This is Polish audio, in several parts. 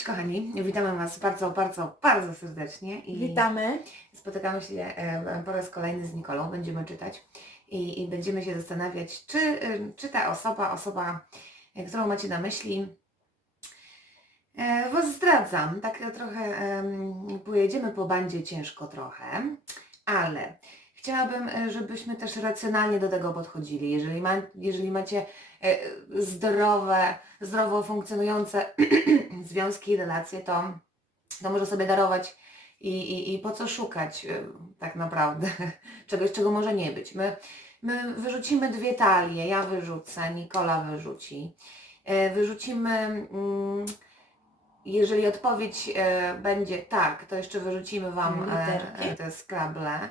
Cześć kochani, witamy Was bardzo, bardzo, bardzo serdecznie i Witamy. spotykamy się e, po raz kolejny z Nikolą, będziemy czytać i, i będziemy się zastanawiać, czy, czy ta osoba, osoba, e, którą macie na myśli, e, Was zdradzam, tak trochę em, pojedziemy po bandzie ciężko trochę, ale chciałabym, e, żebyśmy też racjonalnie do tego podchodzili. Jeżeli, ma, jeżeli macie zdrowe, zdrowo funkcjonujące związki i relacje, to, to może sobie darować i, i, i po co szukać y, tak naprawdę czegoś, czego może nie być. My, my wyrzucimy dwie talie, ja wyrzucę, Nikola wyrzuci. E, Wyrzucimy, mm, jeżeli odpowiedź e, będzie tak, to jeszcze wyrzucimy Wam e, Literki. te skrable.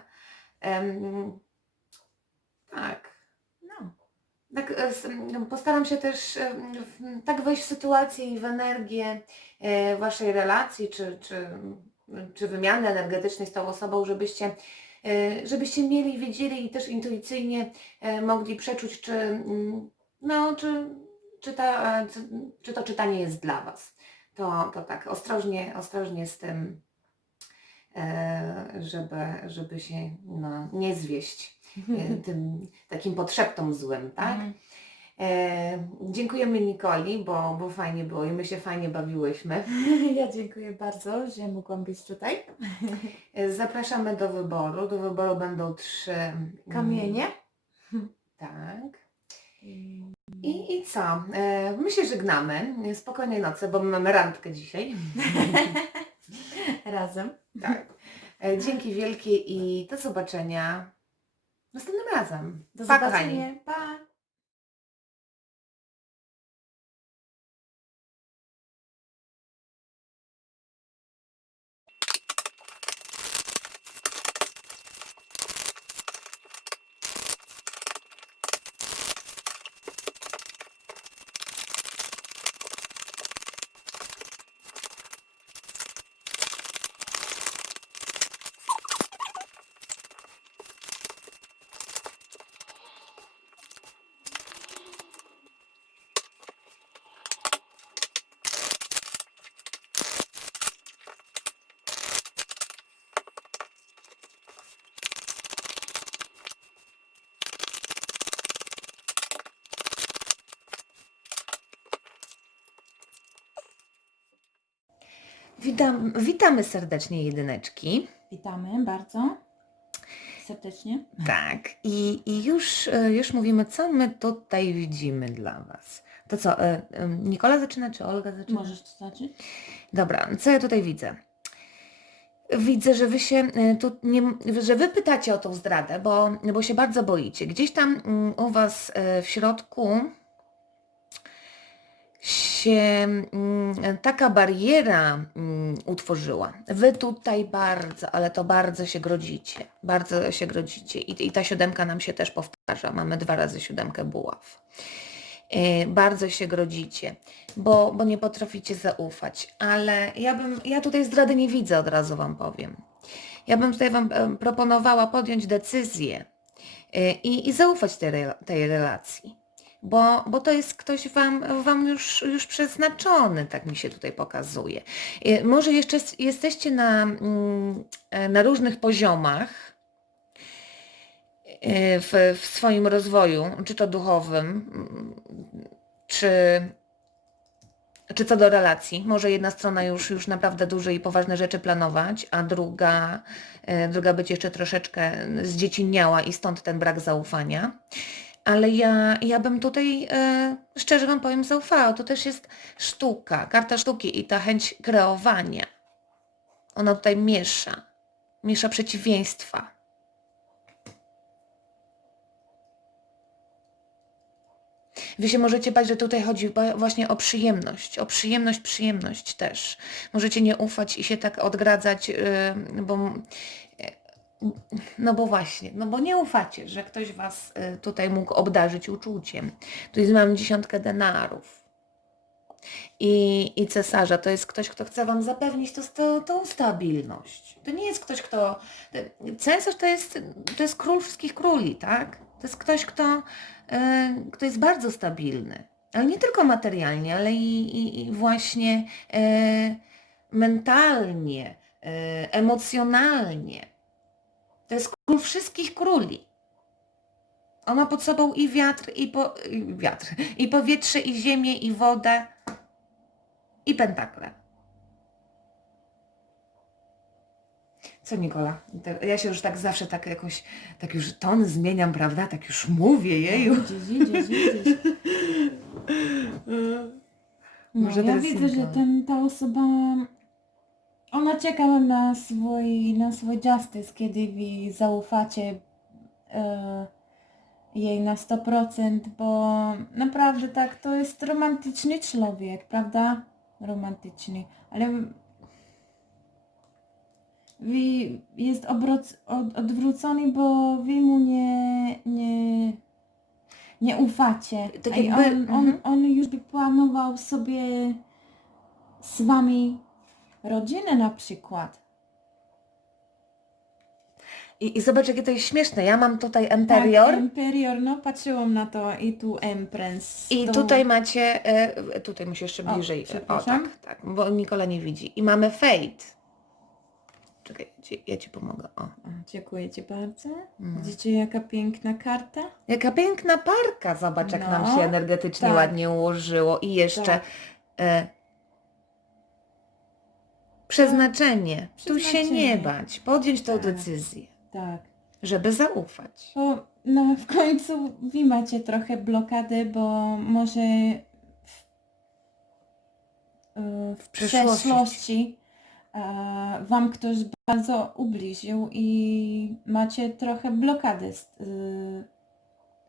Tak. Tak, e, postaram się też e, tak wejść w sytuację i w energię e, waszej relacji, czy, czy, czy wymiany energetycznej z tą osobą, żebyście, żebyście mieli, wiedzieli i też intuicyjnie mogli przeczuć, czy, no, czy, czy, ta, czy, to czytanie jest dla was. To, to tak, ostrożnie, ostrożnie z tym, żeby, żeby się no, nie zwieść tym takim potrzeptom złym, tak? Mhm. E, dziękujemy Nikoli, bo, bo fajnie było i my się fajnie bawiłyśmy. Ja dziękuję bardzo, że mogłam być tutaj. E, zapraszamy do wyboru. Do wyboru będą trzy mm, Kamienie. Tak. I, i co? E, my się żegnamy. Spokojnej nocy, bo my mamy randkę dzisiaj. Razem. Tak. E, dzięki wielkie i do zobaczenia następnym razem. Do Pa, kochani. zobaczenia. Pa! Witam, witamy serdecznie jedyneczki. Witamy bardzo serdecznie. Tak, i, i już, e, już mówimy, co my tutaj widzimy dla Was. To co, e, e, Nikola zaczyna, czy Olga zaczyna? Możesz to zacząć? Dobra, co ja tutaj widzę? Widzę, że wy się tu nie, że wy pytacie o tą zdradę, bo, bo się bardzo boicie. Gdzieś tam mm, u was w środku się mm, taka bariera mm, utworzyła. Wy tutaj bardzo, ale to bardzo się grodzicie. Bardzo się grodzicie. I, i ta siódemka nam się też powtarza. Mamy dwa razy siódemkę buław. E, Bardzo się grodzicie, bo, bo nie potraficie zaufać. Ale ja bym, ja tutaj zdrady nie widzę, od razu Wam powiem. Ja bym tutaj Wam proponowała podjąć decyzję e, i, i zaufać tej, tej relacji. Bo, bo to jest ktoś wam, wam już, już przeznaczony, tak mi się tutaj pokazuje. E, Może jeszcze jesteście na, mm, na różnych poziomach e, w, w swoim rozwoju, czy to duchowym, mm, czy, czy co do relacji. Może jedna strona już, już naprawdę duże i poważne rzeczy planować, a druga, e, druga być jeszcze troszeczkę zdzieciniała i stąd ten brak zaufania. Ale ja, ja bym tutaj, e, szczerze Wam powiem, zaufała. To też jest sztuka, karta sztuki i ta chęć kreowania. Ona tutaj miesza, miesza przeciwieństwa. Wy się możecie bać, że tutaj chodzi właśnie o przyjemność, o przyjemność, przyjemność też. Możecie nie ufać i się tak odgradzać, yy, bo no bo właśnie, no bo nie ufacie, że ktoś was y, tutaj mógł obdarzyć uczuciem. Tu jest mam dziesiątkę denarów. I, I cesarza to jest ktoś, kto chce wam zapewnić to, to, tą stabilność. To nie jest ktoś, kto. Cesarz to jest, to jest król wszystkich króli, tak? To jest ktoś, kto, y, kto jest bardzo stabilny. Ale nie tylko materialnie, ale i, i, i właśnie e, mentalnie, emocjonalnie. To jest król wszystkich króli. On ma pod sobą i wiatr, i, po, i wiatr, i powietrze, i ziemię, i wodę, i pentakle. Co Nikola? Ja się już tak zawsze tak jakoś, tak już ton zmieniam, prawda? Tak już mówię, jeju. Idziesz, idziesz, idziesz. No, Może ja teraz widzę, że ten, ta osoba, ona czeka na swój, na swój justice, kiedy wy zaufacie e, jej na 100%, bo naprawdę tak, to jest romantyczny człowiek, prawda? Romantyczny, ale wy jest obroc, od, odwrócony, bo wy mu nie, nie, nie ufacie. Tak jakby- on, on, mhm. on już by planował sobie z wami rodzinę na przykład. I, I zobacz, jakie to jest śmieszne. Ja mam tutaj Emperior Tak, Imperior, no patrzyłam na to i tu Empress. i to... tutaj macie, e, tutaj muszę jeszcze O, bliżej. przepraszam. tak, tak, bo Nikola nie widzi. I mamy Fate. Czekaj, ja ci, ja ci pomogę. O. O, dziękuję Ci bardzo. Mm. Widzicie jaka piękna karta? Jaka piękna parka, zobacz jak nam No, się energetycznie tak. ładnie ułożyło. I jeszcze Tak. e, przeznaczenie. Tu się nie Przeznaczenie. bać, podjąć tę Tak. decyzję, Tak. żeby zaufać. Bo no, w końcu wy macie trochę blokady, bo może w, e, w przeszłości. przeszłości e, wam ktoś bardzo ubliżył i macie trochę blokady z, e,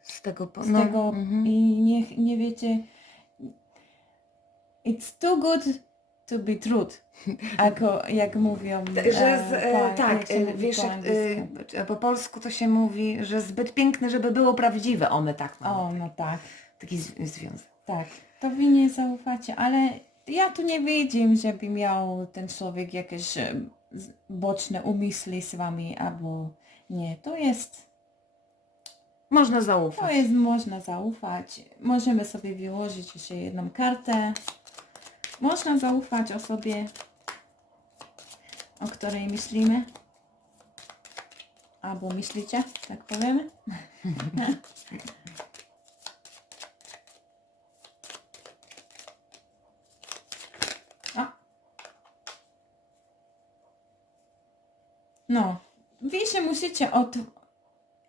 Z tego, po- z no, tego mhm. i nie, nie wiecie it's too good to be truth. Jako, jak mówią Że z, e, e, po- jak tak, e, wiesz, po jak, angielsku. e, po polsku to się mówi, że zbyt piękne, żeby było prawdziwe. O, my tak mamy. O, no tak. Taki zw- związek. Tak, to wy nie zaufacie, ale ja tu nie widzę, żeby miał ten człowiek jakieś e, z- boczne umysły z wami, albo nie. To jest, Można to zaufać. jest, można zaufać. Możemy sobie wyłożyć jeszcze jedną kartę. Można zaufać osobie, o której myślimy. Albo myślicie, tak powiemy. No, wy się musicie od,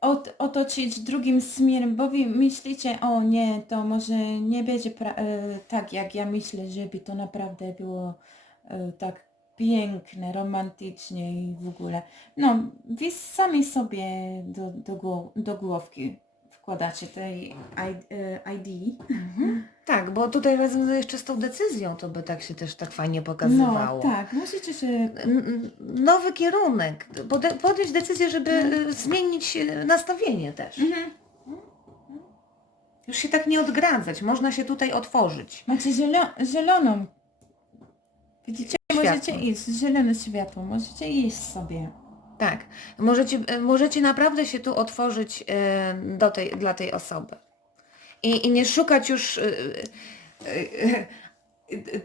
od, otoczyć drugim smirem, bo wy myślicie, o nie, to może nie będzie e, tak jak ja myślę, żeby to naprawdę było e, tak piękne, romantycznie i w ogóle. No, wy sami sobie do, do, do głowki wkładacie tej I- e, ID. Mhm. Tak, bo tutaj razem jeszcze z tą decyzją to by tak się też tak fajnie pokazywało. No, tak, musicie się N- Nowy kierunek. Pode- Podjąć decyzję, żeby e, zmienić e, nastawienie też. Mhm. Już się tak nie odgradzać. Można się tutaj otworzyć. Macie zielo- zieloną. Widzicie? Światło. Możecie iść, zielone światło, możecie iść sobie. Tak. Możecie, e, możecie naprawdę się tu otworzyć e, do tej, dla tej osoby. I, i nie szukać już e,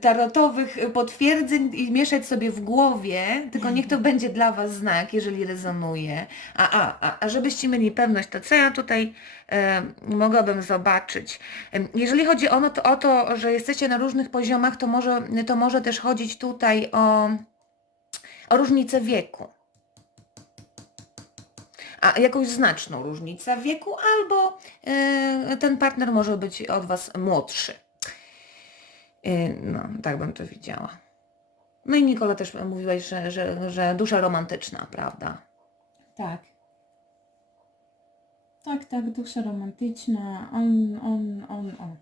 tarotowych potwierdzeń i mieszać sobie w głowie, tylko niech to będzie dla Was znak, jeżeli rezonuje. A, a, a, a żebyście mieli pewność, to co ja tutaj e, mogłabym zobaczyć. Jeżeli chodzi o, no to, o to, że jesteście na różnych poziomach, to może, to może też chodzić tutaj o, o różnicę wieku jakąś znaczną różnicę w wieku, albo e, ten partner może być od Was młodszy. E, no, tak bym to widziała. No i Nikola też mówiłaś, że, że, że dusza romantyczna, prawda? Tak. Tak, tak, dusza romantyczna. On, on, on, on.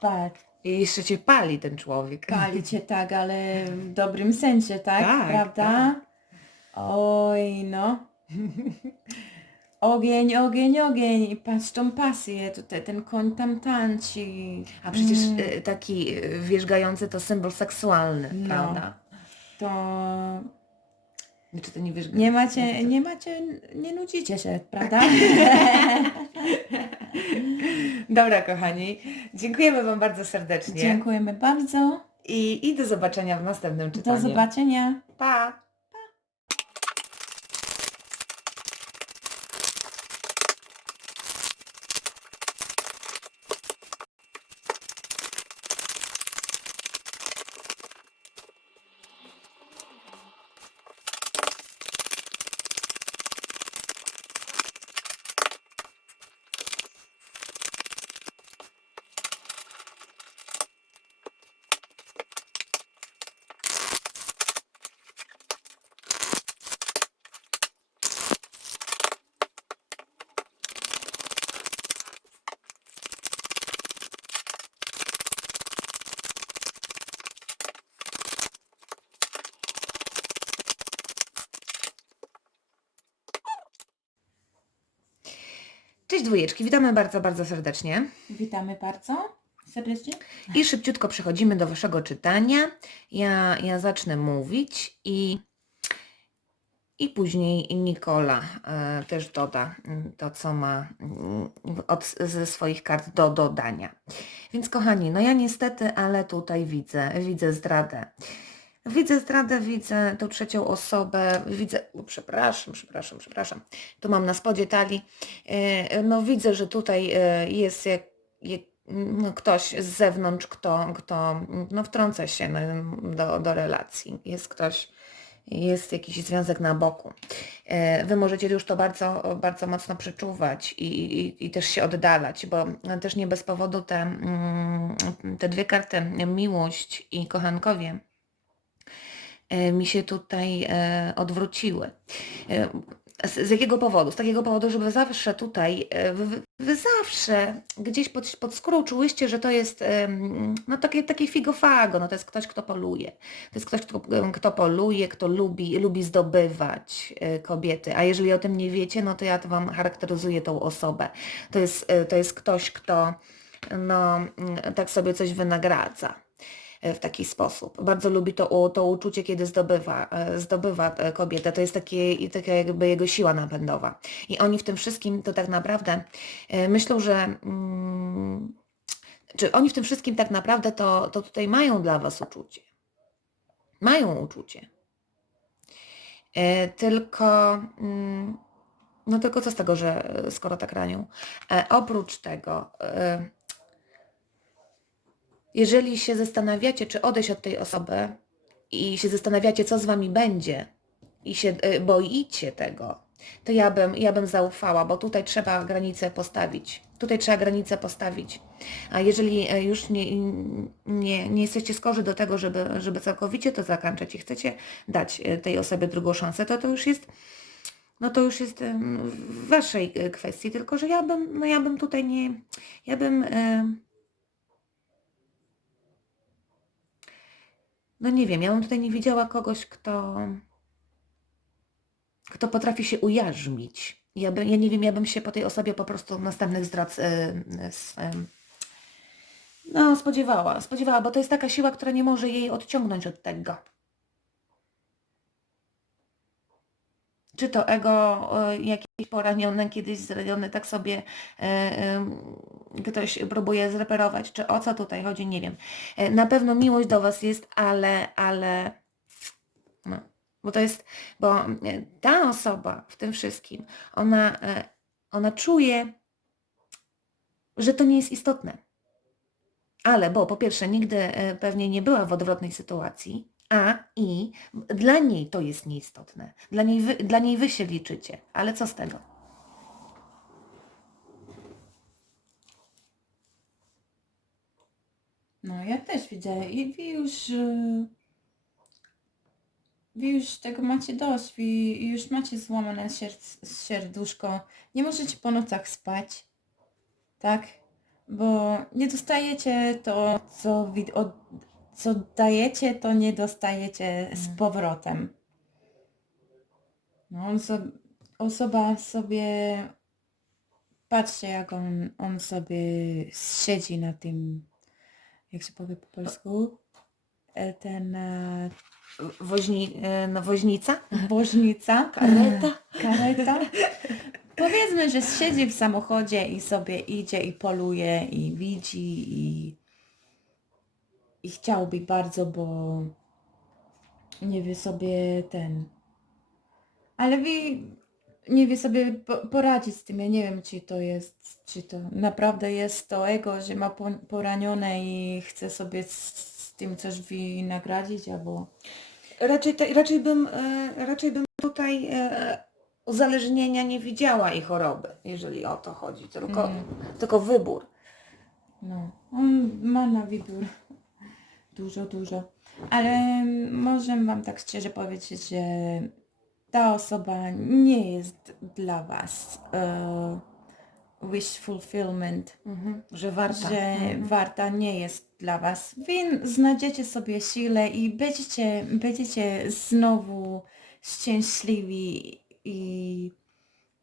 Tak, I jeszcze Cię pali ten człowiek. pali cię tak, ale w dobrym sensie, tak? Tak, Prawda? tak. Oj, no. Ogień, ogień, ogień. I patrz tą pasję tutaj, ten koń tam tańczy. A przecież Mm, e, taki e, wierzgający to symbol seksualny, No. prawda? to Czy ty nie wiesz? Nie macie, nie macie, nie nudzicie się, prawda? Dobra, kochani. Dziękujemy Wam bardzo serdecznie. Dziękujemy bardzo. I, I do zobaczenia w następnym czytaniu. Do zobaczenia. Pa! Dwójeczki, witamy bardzo, bardzo serdecznie. Witamy bardzo serdecznie. I szybciutko przechodzimy do Waszego czytania. Ja, ja zacznę mówić i, i później Nikola e, też doda mm, to, co ma mm, od, ze swoich kart do dodania. Więc kochani, no ja niestety, ale tutaj widzę, widzę zdradę. Widzę zdradę, widzę tą trzecią osobę, widzę, o, przepraszam, przepraszam, przepraszam, tu mam na spodzie talii, E, no widzę, że tutaj e, jest jak, jak, no, ktoś z zewnątrz, kto, kto no, wtrąca się no, do, do relacji. Jest ktoś, jest jakiś związek na boku. E, Wy możecie już to bardzo, bardzo mocno przeczuwać i, i, i też się oddalać, bo też nie bez powodu te, mm, te dwie karty, miłość i kochankowie, mi się tutaj e, odwróciły. E, Z, jakiego powodu? Z takiego powodu, że wy zawsze tutaj, e, wy, wy zawsze gdzieś pod, pod skórą czułyście, że to jest no takie, takie figofago, no to jest ktoś, kto poluje. To jest ktoś, kto, kto poluje, kto lubi, lubi zdobywać e, kobiety. A jeżeli o tym nie wiecie, no to ja to Wam charakteryzuję tą osobę. To jest, e, to jest ktoś, kto no, mm, tak sobie coś wynagradza e, w taki sposób. Bardzo lubi to, to uczucie, kiedy zdobywa, e, zdobywa e, kobietę. To jest takie, taka jakby jego siła napędowa. I oni w tym wszystkim to tak naprawdę e, myślą, że mm, czy oni w tym wszystkim tak naprawdę to, to tutaj mają dla Was uczucie. Mają uczucie. Tylko, mm, no tylko co z tego, że skoro tak ranią. Oprócz tego, jeżeli się zastanawiacie, czy odejść od tej osoby i się zastanawiacie, co z wami będzie i się y, boicie tego, to ja bym, ja bym zaufała, bo tutaj trzeba granicę postawić. Tutaj trzeba granicę postawić. A jeżeli y, już nie, nie, nie jesteście skorzy do tego, żeby, żeby całkowicie to zakończyć i chcecie dać y, tej osobie drugą szansę, to to już jest no to już jest w waszej y, kwestii, tylko że ja bym, no ja bym tutaj nie, ja bym em, No nie wiem, ja bym tutaj nie widziała kogoś, kto, kto potrafi się ujarzmić. Ja, by, ja nie wiem, ja bym się po tej osobie po prostu następnych zdrad y, y, em, no, spodziewała. Spodziewała, bo to jest taka siła, która nie może jej odciągnąć od tego. Czy to ego y, jakieś poranione, kiedyś zranione, tak sobie y, ktoś próbuje zreperować, czy o co tutaj chodzi, nie wiem. E, Na pewno miłość do Was jest, ale, ale, no, bo to jest, bo e, ta osoba w tym wszystkim, ona, e, ona czuje, że to nie jest istotne. Ale, bo po pierwsze, nigdy e, pewnie nie była w odwrotnej sytuacji, a i dla niej to jest nieistotne. Dla niej wy, dla niej wy się liczycie. Ale co z tego? No ja też widzę i wy już y, wy już tego macie dość, wy już macie złamane serc- serduszko, nie możecie po nocach spać, tak? Bo nie dostajecie to, co, od, co dajecie, to nie dostajecie z Mhm. powrotem. No on so, osoba sobie, patrzcie jak on, on sobie siedzi na tym, jak się powie po polsku, e, ten e, Woźni, e, no, woźnica? woźnica, Kareta? kareta. Powiedzmy, że siedzi w samochodzie i sobie idzie i poluje i widzi i, i chciałby bardzo, bo nie wie sobie ten. Ale wie, nie wie sobie po, poradzić z tym. Ja nie wiem, czy to jest, czy to naprawdę jest to ego, że ma po, poranione i chce sobie z, tym coś wynagrodzić, albo Raczej, raczej, bym, e, raczej bym tutaj e, uzależnienia nie widziała i choroby, jeżeli o to chodzi, tylko, Mhm. tylko wybór. No, on ma na wybór dużo, dużo. Ale możemy Wam tak szczerze powiedzieć, że ta osoba nie jest dla Was e, wish fulfillment, Mhm. Że warta. że Mhm. warta nie jest dla Was. Wy znajdziecie sobie siłę i będziecie, będziecie znowu szczęśliwi i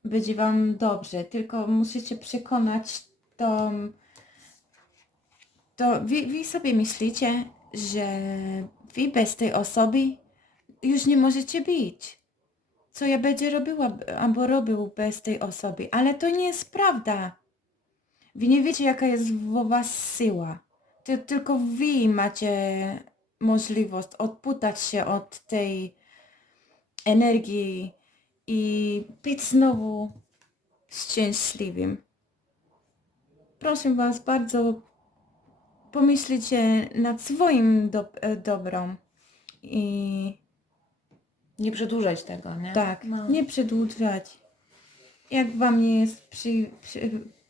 będzie Wam dobrze. Tylko musicie przekonać tą to wy, wy sobie myślicie, że wy bez tej osoby już nie możecie być. Co ja będzie robiła albo robił bez tej osoby, ale to nie jest prawda. Wy nie wiecie jaka jest w was siła. Ty, tylko wy macie możliwość odputać się od tej energii i być znowu szczęśliwym. Proszę was bardzo, pomyślcie nad swoim do, e, dobrem i Nie przedłużać tego, nie? tak, No. nie przedłużać. Jak wam nie jest przy, przy,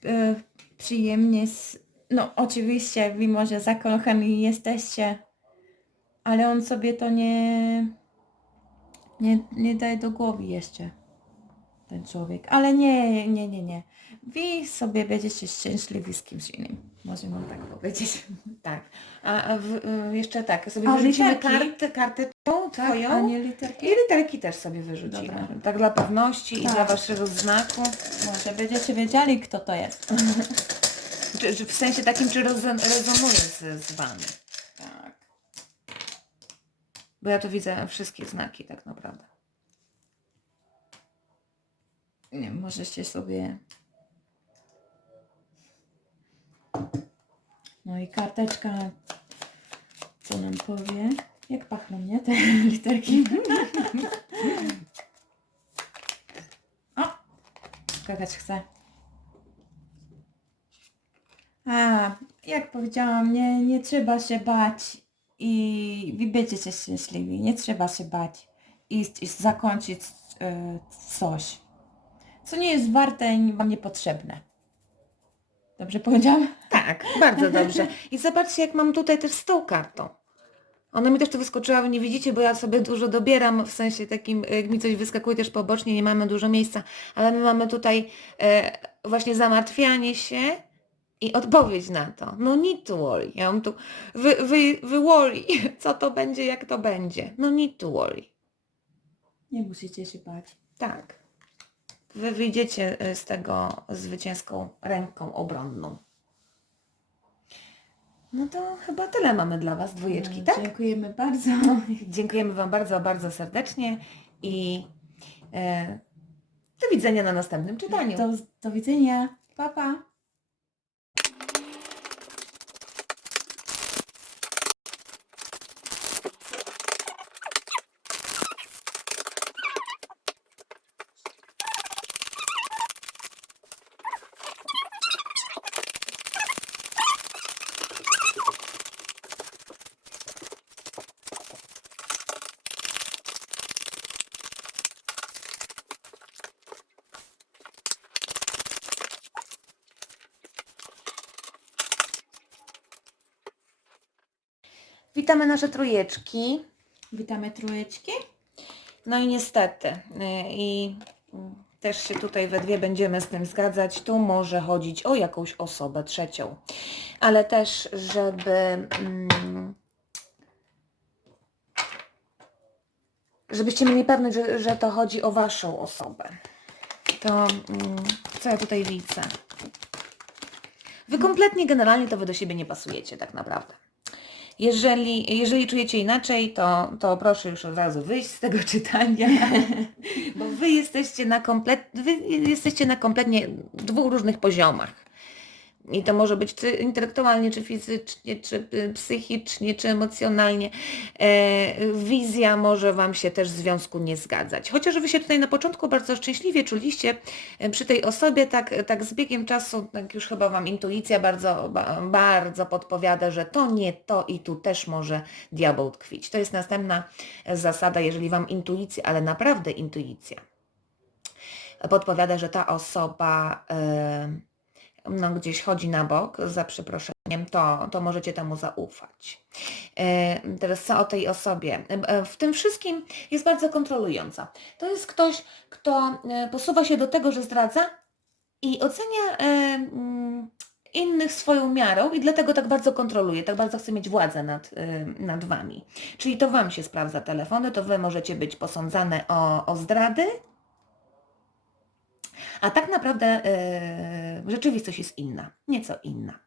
e, przyjemnie, s- no oczywiście wy może zakochani jesteście, ale on sobie to nie, nie, nie daje do głowy jeszcze, ten człowiek. Ale nie, nie, nie, nie. Wy sobie będziecie szczęśliwi z kimś innym. Może mam tak powiedzieć. Tak. A, a w, y, jeszcze tak, sobie A wyrzucimy literki? kartę, kartę tą Tak, twoją a nie literki? i literki też sobie wyrzucimy. Dobra. Tak dla pewności i Tak. dla waszego znaku. Może będziecie wiedzieli, kto to jest. Czy, czy w sensie takim, czy rezon- rezonuje z, z wami. Tak. Bo ja tu widzę wszystkie znaki tak naprawdę. Nie, możecie sobie... No i karteczka, co nam powie? Jak pachną, nie? Te literki. o! Skakać chcę. A, jak powiedziałam, nie, nie trzeba się bać i wy będziecie szczęśliwi. Nie trzeba się bać iść i zakończyć e, coś co nie jest warte i wam niepotrzebne. Dobrze powiedziałam? Tak, bardzo dobrze. I zobaczcie, jak mam tutaj też z tą kartą. Ona mi też tu wyskoczyła, wy nie widzicie, bo ja sobie dużo dobieram, w sensie takim, jak mi coś wyskakuje też pobocznie, nie mamy dużo miejsca, ale my mamy tutaj e, właśnie zamartwianie się i odpowiedź na to. No need to worry. Ja mam tu wy, wy, wy worry. Co to będzie, jak to będzie. No need to worry. Nie musicie się bać. Tak. Wy wyjdziecie e, z tego zwycięską ręką obronną. No to chyba tyle mamy dla Was, dwójeczki, No, tak? Dziękujemy bardzo. Dziękujemy Wam bardzo, bardzo serdecznie i e, do widzenia na następnym czytaniu. Do, do widzenia. Pa, pa. Witamy nasze trójeczki. Witamy trójeczki. No i niestety, y, i mm, też się tutaj we dwie będziemy z tym zgadzać, tu może chodzić o jakąś osobę trzecią, ale też, żeby mm, żebyście mieli pewność, że, że to chodzi o Waszą osobę. To mm, co ja tutaj widzę? Wy kompletnie generalnie to Wy do siebie nie pasujecie tak naprawdę. Jeżeli, jeżeli czujecie inaczej, to, to proszę już od razu wyjść z tego czytania, bo wy jesteście na, komplet, wy jesteście na kompletnie dwóch różnych poziomach. I to może być czy intelektualnie, czy fizycznie, czy y, psychicznie, czy emocjonalnie. E, wizja może Wam się też w związku nie zgadzać. Chociaż Wy się tutaj na początku bardzo szczęśliwie czuliście e, przy tej osobie, tak, tak z biegiem czasu, tak już chyba Wam intuicja bardzo, ba, bardzo podpowiada, że to nie to i tu też może diabeł tkwić. To jest następna zasada, jeżeli Wam intuicja, ale naprawdę intuicja podpowiada, że ta osoba e, no, gdzieś chodzi na bok, za przeproszeniem, to, to możecie temu zaufać. E, Teraz co o tej osobie? E, W tym wszystkim jest bardzo kontrolująca. To jest ktoś, kto e, posuwa się do tego, że zdradza i ocenia e, mm, innych swoją miarą i dlatego tak bardzo kontroluje, tak bardzo chce mieć władzę nad, e, nad Wami. Czyli to Wam się sprawdza telefony, to Wy możecie być posądzane o, o zdrady, a tak naprawdę e, rzeczywistość jest inna, nieco inna.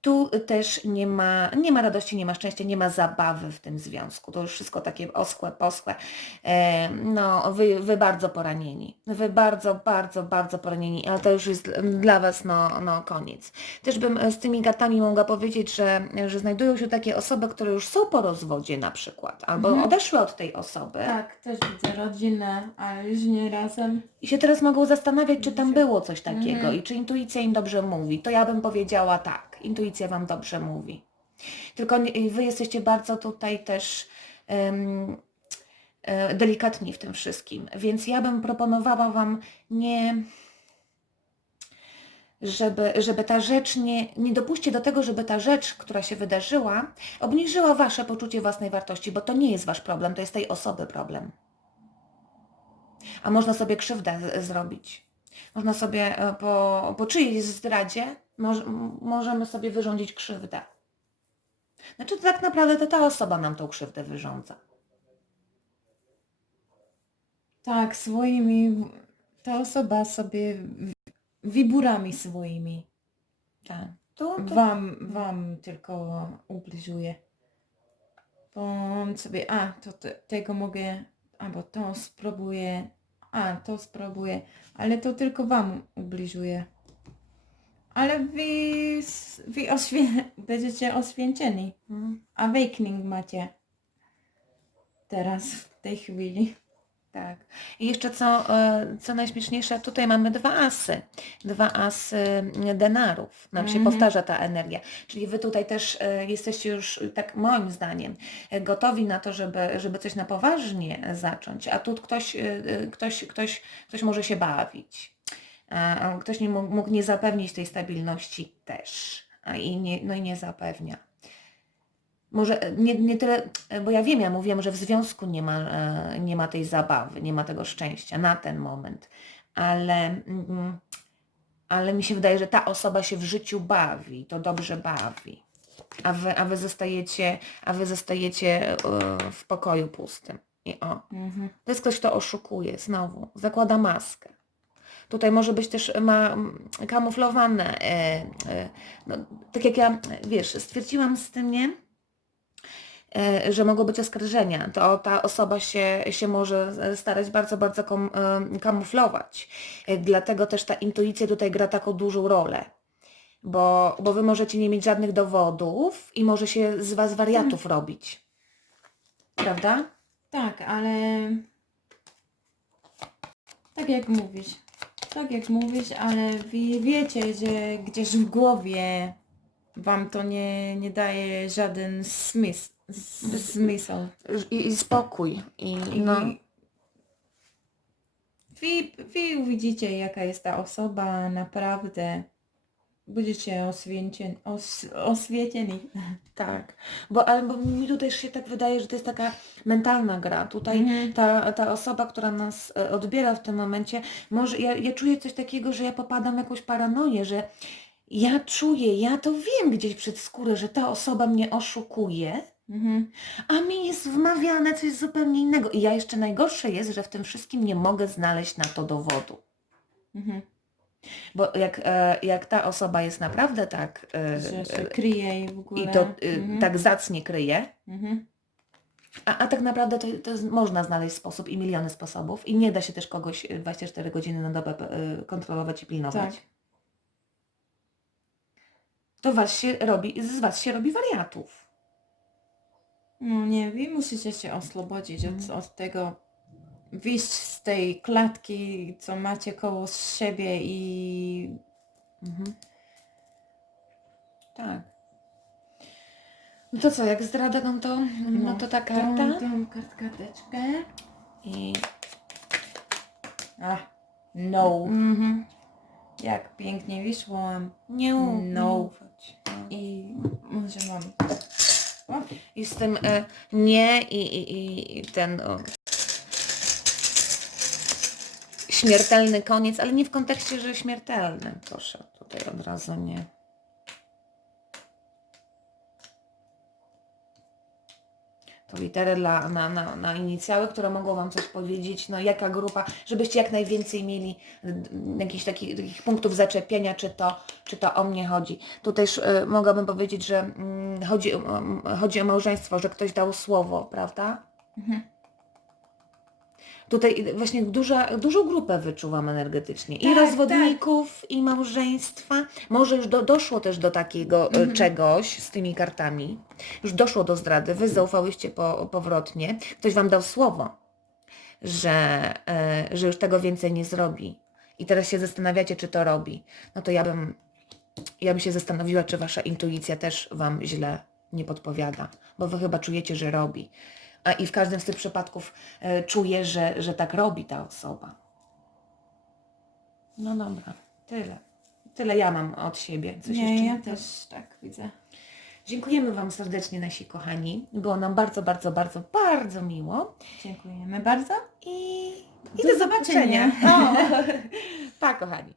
Tu też nie ma, nie ma radości, nie ma szczęścia, nie ma zabawy w tym związku. To już wszystko takie oschłe, poschłe. E, no, wy, wy bardzo poranieni. Wy bardzo, bardzo, bardzo poranieni, ale to już jest dla Was no, no koniec. Też bym e, z tymi gatami mogła powiedzieć, że, że znajdują się takie osoby, które już są po rozwodzie na przykład, albo Mhm. odeszły od tej osoby. Tak, też widzę rodzinę, ale już nie razem. I się teraz mogą zastanawiać, czy tam było coś takiego Mhm. i czy intuicja im dobrze mówi. To ja bym powiedziała tak, intuicja Wam dobrze mówi. Tylko Wy jesteście bardzo tutaj też e, delikatni w tym wszystkim, więc ja bym proponowała Wam nie żeby, żeby ta rzecz nie, nie dopuśćcie do tego, żeby ta rzecz, która się wydarzyła, obniżyła Wasze poczucie własnej wartości, bo to nie jest Wasz problem, to jest tej osoby problem. A można sobie krzywdę zrobić. Można sobie e, po, po czyjejś zdradzie moż, możemy sobie wyrządzić krzywdę. Znaczy tak naprawdę to ta osoba nam tą krzywdę wyrządza. Tak, swoimi, ta osoba sobie w- wyborami swoimi Tak. To, to, wam, wam tylko ubliżuje. Bo on sobie, a to te, tego mogę, albo to spróbuję, a to spróbuję, ale to tylko wam ubliżuje. Ale wy, wy oświę, będziecie oświęceni. Mm, Awakening macie teraz, w tej chwili. tak. I jeszcze co, e, co najśmieszniejsze, tutaj mamy dwa asy. Dwa asy mm, denarów. Nam się Mhm. powtarza ta energia. Czyli wy tutaj też e, jesteście już, tak moim zdaniem, e, gotowi na to, żeby, żeby coś na poważnie zacząć, a tu ktoś, ktoś, ktoś, ktoś może się bawić. A a ktoś nie mógł, mógł nie zapewnić tej stabilności też. A i nie, no i nie zapewnia. Może e, nie, nie tyle, e, bo ja wiem, ja mówiłam, że w związku nie ma, e, nie ma tej zabawy, nie ma tego szczęścia na ten moment, ale, mm, ale mi się wydaje, że ta osoba się w życiu bawi, to dobrze bawi, a wy, a wy zostajecie, a wy zostajecie e, w pokoju pustym. I o, Mhm. to jest ktoś, kto oszukuje znowu, zakłada maskę. Tutaj może być też ma kamuflowane, e, e, no, tak jak ja, wiesz, stwierdziłam z tym, nie? E, że mogą być oskarżenia, to ta osoba się, się może starać bardzo, bardzo kom, kamuflować. Dlatego też ta intuicja tutaj gra taką dużą rolę. Bo, bo wy możecie nie mieć żadnych dowodów i może się z was wariatów robić. Prawda? Tak, ale tak jak mówisz, tak jak mówisz, ale wy wiecie, że gdzieś w głowie wam to nie, nie daje żaden smysł. Smysł. I, i spokój. I, no, Wy, wy widzicie jaka jest ta osoba naprawdę. Będziecie oswięcieni. Os, oswieceni. Tak, bo albo mi tutaj się tak wydaje, że to jest taka mentalna gra. Tutaj Mhm. ta, ta osoba, która nas e, odbiera w tym momencie, może ja, ja czuję coś takiego, że ja popadam w jakąś paranoję, że ja czuję, ja to wiem gdzieś przed skórę, że ta osoba mnie oszukuje, Mhm. a mi jest wmawiane coś zupełnie innego. I ja jeszcze najgorsze jest, że w tym wszystkim nie mogę znaleźć na to dowodu. Mhm. Bo jak, e, jak ta osoba jest naprawdę tak e, Że się e, kryje i w ogóle. i to Mhm. tak zacnie kryje, Mhm. a, a tak naprawdę to, to jest, można znaleźć sposób i miliony sposobów i nie da się też kogoś e, 24 godziny na dobę kontrolować i pilnować. Tak. To was się robi, z was się robi wariatów. No nie, wy musicie się oslobodzić od, Mhm. od tego, wyjść z tej klatki, co macie koło siebie i Mhm. Tak. No to co, jak zdradzę no to, no, to ta karta. Tą, tą kart, karteczkę. I... A, no. Mhm. Jak pięknie wyszłam. Nie, No. No. I może mam. O, I z tym e, nie i, i, i ten o, śmiertelny koniec, ale nie w kontekście, że śmiertelny. Proszę, tutaj od razu nie. To litery dla, na, na, na inicjały, które mogą Wam coś powiedzieć, no jaka grupa, żebyście jak najwięcej mieli y, jakichś takich, takich punktów zaczepienia, czy to, czy to o mnie chodzi. Tutaj y, mogłabym powiedzieć, że mm, chodzi, mm, chodzi o małżeństwo, że ktoś dał słowo, prawda? Mhm. Tutaj właśnie duża, dużą grupę wyczuwam energetycznie. I Tak, rozwodników, i małżeństwa. Może już do, doszło też do takiego e, Mhm. czegoś z tymi kartami. Już doszło do zdrady. Wy zaufałyście po, powrotnie. Ktoś Wam dał słowo, że, e, że już tego więcej nie zrobi. I teraz się zastanawiacie, czy to robi. No to ja bym, ja bym się zastanowiła, czy Wasza intuicja też Wam źle nie podpowiada. Bo Wy chyba czujecie, że robi. A i w każdym z tych przypadków e, czuję, że, że tak robi ta osoba. No dobra, tyle. Tyle ja mam od siebie. Coś jeszcze? Nie, ja też tak widzę. Dziękujemy Wam serdecznie, nasi kochani. Było nam bardzo, bardzo, bardzo, bardzo miło. Dziękujemy bardzo. I, Do zobaczenia. O, pa, kochani.